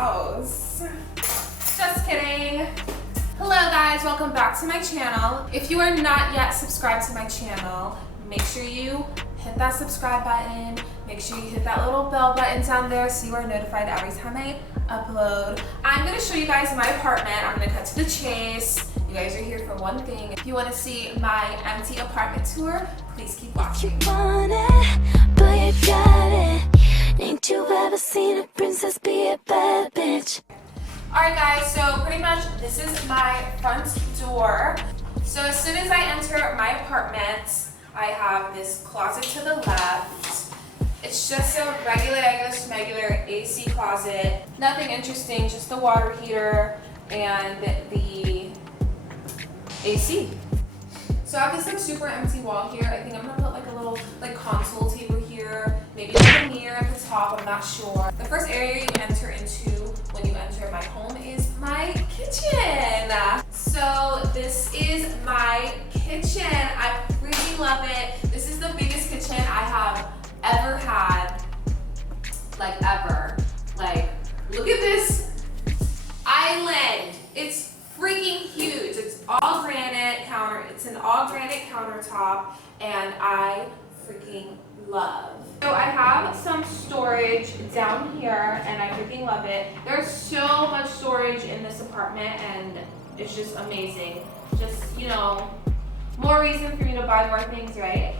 house. Just kidding. Hello guys, welcome back to my channel. If you are not yet subscribed to my channel, make sure you hit that subscribe button. Make sure you hit that little bell button down there so you are notified every time I upload. I'm gonna show you guys my apartment. I'm gonna cut to the chase. You guys are here for one thing. If you wanna see my empty apartment tour, please keep watching. You want it, but you got it. Ain't you ever seen a princess be a bad bitch? Alright guys, so pretty much this is my front door. So as soon as I enter my apartment, I have this closet to the left. It's just a regular AC closet. Nothing interesting, just the water heater and the AC. So I have this like super empty wall here. I think I'm gonna put like a little like console table here, maybe like a mirror at the top, I'm not sure. The first area you enter into when you enter my home is my kitchen. So this is my kitchen. I really love it. This is the biggest kitchen I have ever had, like ever. Like, look at this island. It's freaking huge. It's all granite counter. It's an all granite countertop, and I freaking love. So I have some storage down here, and I freaking love it. There's so much storage in this apartment, and it's just amazing. Just, you know, more reason for me to buy more things, right?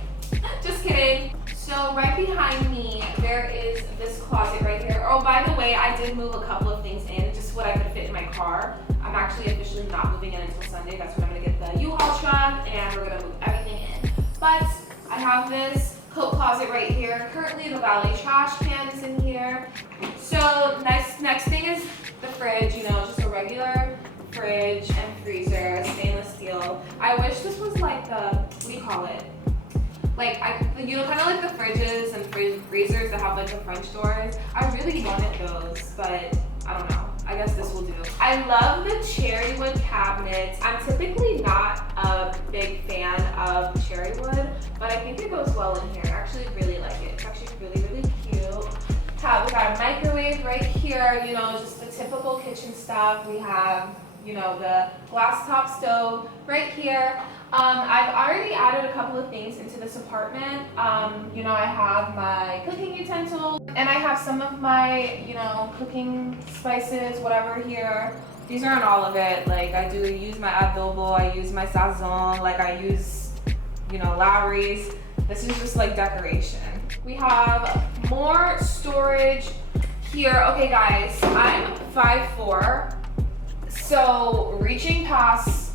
Just kidding. So right behind me, there is this closet right here. Oh, by the way, I did move a couple of things in, just what I could fit in my car. I'm actually officially not moving in until Sunday. That's when I'm gonna get the U-Haul truck, and we're gonna move everything in. But I have this coat closet right here. Currently, the valet trash can is in here. So next thing is the fridge. You know, just a regular fridge and freezer, stainless steel. I wish this was like the, what do you call it? Like, you know, kind of like the fridges and freezers that have like the French doors. I really wanted those, but I don't know. I guess this will do. I love the cherry wood cabinets. I'm typically not a big fan of cherry wood, but I think it goes well in here. I actually really like it. It's actually really cute. We got a microwave right here, you know, just the typical kitchen stuff. We have, you know, the glass top stove right here. I've already added a couple of things into this apartment. You know, I have my cooking utensils, and I have some of my, you know, cooking spices, whatever here. These aren't all of it. Like, I do use my adobo, I use my sazon, like I use, you know, Lowry's. This is just like decoration. We have more storage here. Okay guys, I'm 5'4", so reaching past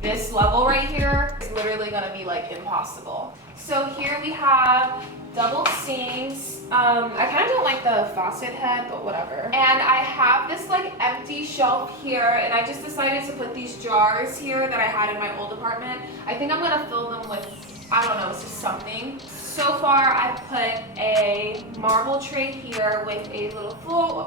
this level right here is literally gonna be like impossible. So here we have double sinks. I kind of don't like the faucet head, but whatever. And I have this like empty shelf here, and I just decided to put these jars here that I had in my old apartment. I think I'm gonna fill them with, I don't know, it's just something. So far, I put a marble tray here with a little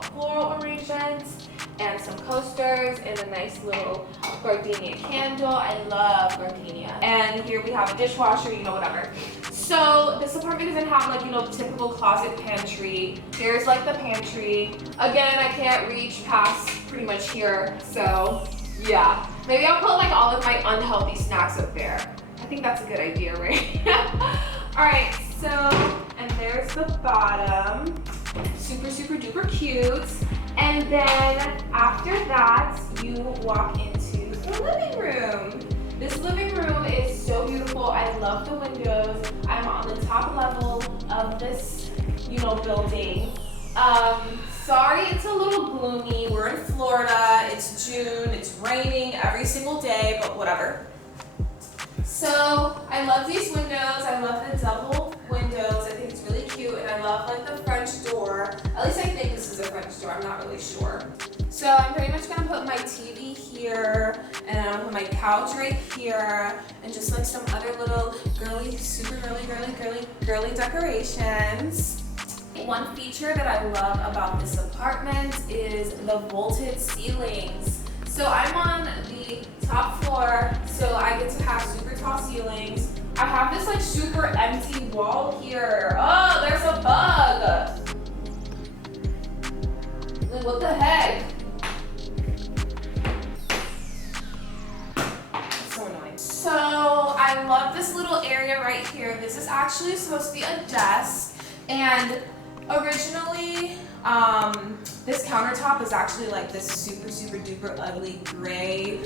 floral arrangements and some coasters and a nice little gardenia candle. I love gardenia. And here we have a dishwasher, you know, whatever. So this apartment doesn't have like, you know, typical closet pantry. There's like the pantry. Again, I can't reach past pretty much here. So yeah, maybe I'll put like all of my unhealthy snacks up there. I think that's a good idea, right? All right, so, and there's the bottom. Super duper cute. And then after that, you walk into the living room. This living room is so beautiful. I love the windows. I'm on the top level of this, you know, building. Sorry, it's a little gloomy. We're in Florida. It's June. It's raining every single day, but whatever. So I love these windows. I love the double windows. I think it's really cute, and I love like the French door. At least I think this is a French door. I'm not really sure. So I'm pretty much gonna put my TV here, and I'm gonna put my couch right here, and just like some other little girly, super girly decorations. One feature that I love about this apartment is the vaulted ceilings. So I'm on the top floor, so I get to have super tall ceilings. I have this like super empty wall here. Oh, there's a bug. Like, what the heck? It's so annoying. So I love this little area right here. This is actually supposed to be a desk, and originally this countertop is actually like this super duper ugly gray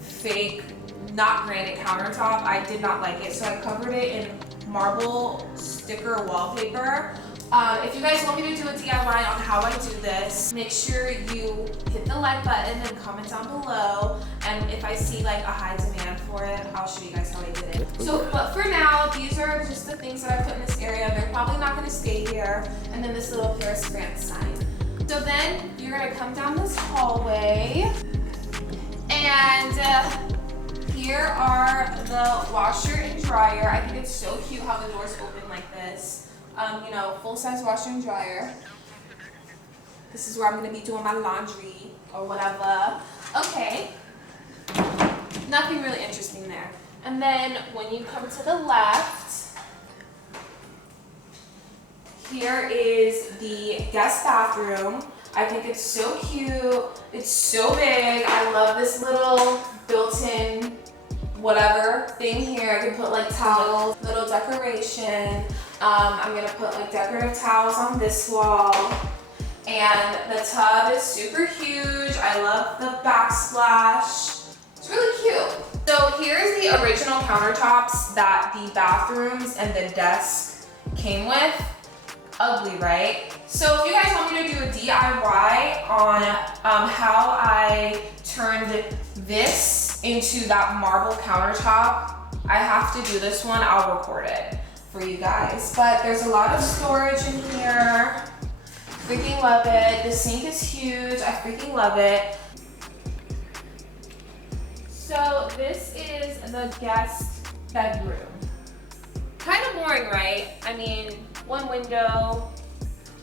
fake not granite countertop. I did not like it, so I covered it in marble sticker wallpaper. If you guys want me to do a DIY on how I do this, make sure you hit the like button and comment down below. And if I see like a high demand for it, I'll show you guys how I did it. So, but for now, these are just the things that I put in this area. They're probably not gonna stay here. And then this little Paris, France sign. So then you're gonna come down this hallway, and here are the washer and dryer. I think it's so cute how the doors open like this. You know, full-size washer and dryer. This is where I'm gonna be doing my laundry or whatever. Okay. Nothing really interesting there. And then when you come to the left, here is the guest bathroom. I think it's so cute. It's so big. I love this little built-in whatever thing here. I can put like towels, little decoration. I'm gonna put like decorative towels on this wall. And the tub is super huge. I love the backsplash. It's really cute. So here's the original countertops that the bathrooms and the desk came with. Ugly, right? So if you guys want me to do a DIY on how I turned this into that marble countertop, I have to do this one. I'll record it for you guys. But there's a lot of storage in here. Freaking love it. The sink is huge. I freaking love it. So this is the guest bedroom. Kind of boring, right? I mean, one window,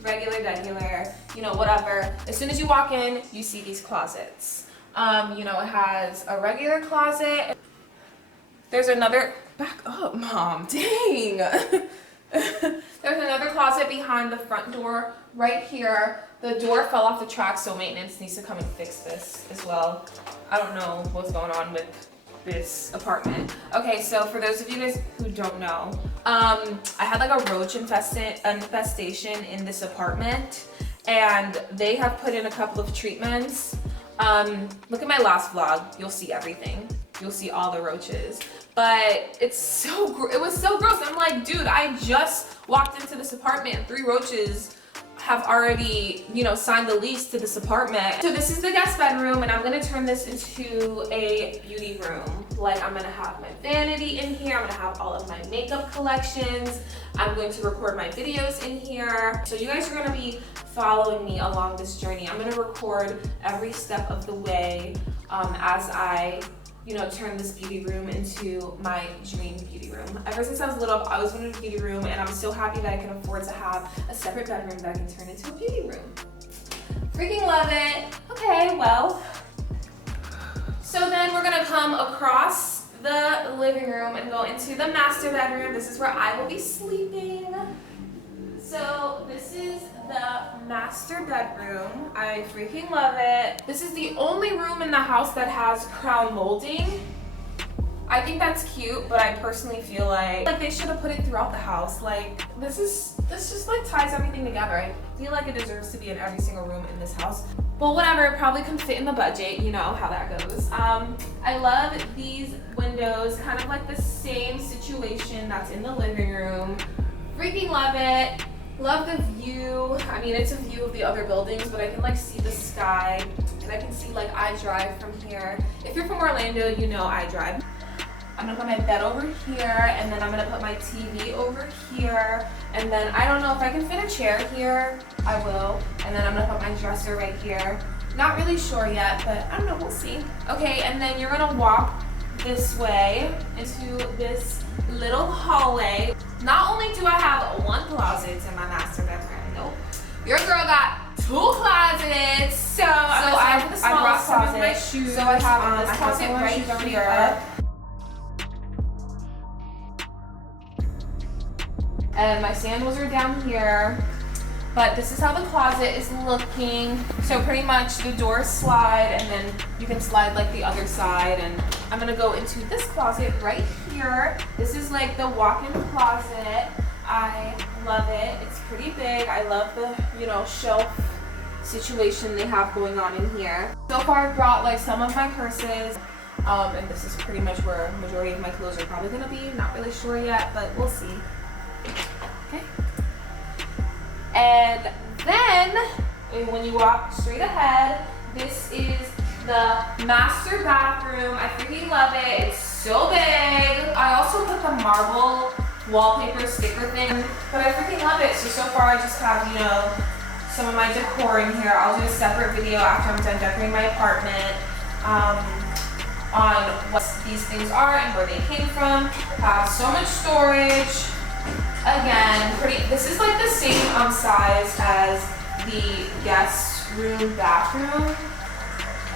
regular, you know, whatever. As soon as you walk in, you see these closets. You know, it has a regular closet. There's another, back up, Mom, dang. There's another closet behind the front door right here. The door fell off the track, so maintenance needs to come and fix this as well. I don't know what's going on with this apartment. Okay, so for those of you guys who don't know, I had like a roach infestation in this apartment, and they have put in a couple of treatments. Look at my last vlog, you'll see everything. You'll see all the roaches. But it was so gross. I'm like, dude, I just walked into this apartment and 3 roaches have already, you know, signed the lease to this apartment. So this is the guest bedroom, and I'm gonna turn this into a beauty room. Like, I'm gonna have my vanity in here. I'm gonna have all of my makeup collections. I'm going to record my videos in here. So you guys are gonna be following me along this journey. I'm gonna record every step of the way as I, you know, turn this beauty room into my dream beauty room. Ever since I was little, I've always wanted a beauty room, and I'm so happy that I can afford to have a separate bedroom that I can turn into a beauty room. Freaking love it. Okay, well. So then we're gonna come across the living room and go into the master bedroom. This is where I will be sleeping. So this is the master bedroom. I freaking love it. This is the only room in the house that has crown molding. I think that's cute, but I personally feel like they should have put it throughout the house. Like, this just like ties everything together. I feel like it deserves to be in every single room in this house. But whatever, it probably can fit in the budget, you know how that goes. I love these windows, kind of like the same situation that's in the living room. Freaking love it. Love the view. I mean, it's a view of the other buildings, but I can like see the sky, and I can see like I drive from here. If you're from Orlando, you know I drive. I'm gonna put my bed over here, and then I'm gonna put my TV over here, and then I don't know if I can fit a chair here. I will. And then I'm gonna put my dresser right here. Not really sure yet, but I don't know, we'll see. Okay, and then you're gonna walk this way into this little hallway. Not only do I have 1 closet in my master bedroom, nope. Your girl got 2 closets. So I brought some of my shoes. So I have this closet right here. And my sandals are down here. But this is how the closet is looking. So pretty much the doors slide and then you can slide like the other side. And I'm gonna go into this closet right here. This is like the walk-in closet. I love it. It's pretty big. I love the, you know, shelf situation they have going on in here. So far I've brought like some of my purses. And this is pretty much where majority of my clothes are probably gonna be. Not really sure yet, but we'll see. Okay. And then when you walk straight ahead, this is the master bathroom. I freaking love it. It's so big. I also put the marble wallpaper sticker thing, but I freaking love it. So far I just have, you know, some of my decor in here. I'll do a separate video after I'm done decorating my apartment on what these things are and where they came from. Have so much storage. Again, this is like the same size as the guest room bathroom.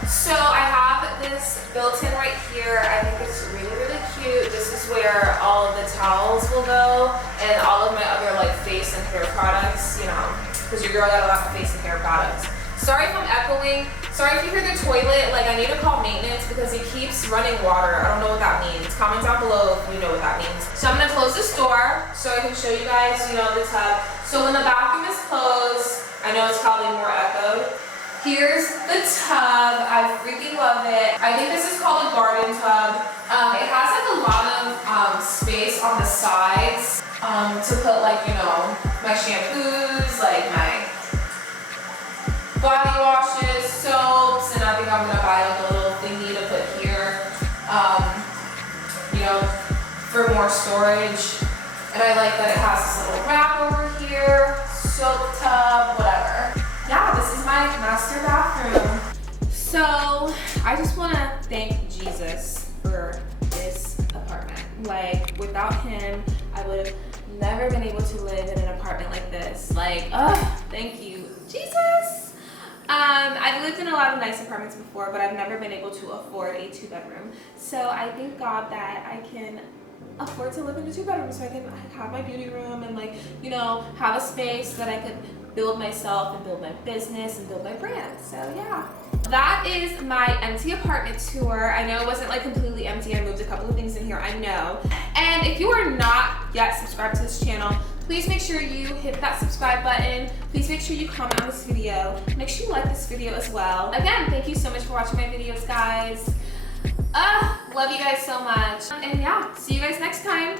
So I have this built in right here. I think it's really, really cute. This is where all of the towels will go and all of my other like face and hair products, you know, because your girl got a lot of face and hair products. Sorry if I'm echoing. Sorry if you hear the toilet. Like, I need to call maintenance because it keeps running water. I don't know what that means. Comment down below if you know what that means. So I'm gonna close this door so I can show you guys, you know, the tub. So when the bathroom is closed, I know it's probably more echoed. Here's the tub. I freaking love it. I think this is called a garden tub. It has like a lot of space on the sides to put like, you know, my shampoos, like my body washes, soaps, and I think I'm gonna buy like a little thingy to put here, you know, for more storage. And I like that it has this little rack over here, soap tub, whatever. Yeah, this is my master bathroom. So I just wanna thank Jesus for this apartment. Like, without him, I would have never been able to live in an apartment like this. Like, thank you, Jesus. I've lived in a lot of nice apartments before, but I've never been able to afford a 2-bedroom. So I thank God that I can afford to live in a 2-bedroom so I can have my beauty room and, like, you know, have a space that I could build myself and build my business and build my brand. So yeah. That is my empty apartment tour. I know it wasn't like completely empty. I moved a couple of things in here, I know. And if you are not yet subscribed to this channel, please make sure you hit that subscribe button. Please make sure you comment on this video. Make sure you like this video as well. Again, thank you so much for watching my videos, guys. Love you guys so much. And yeah, see you guys next time.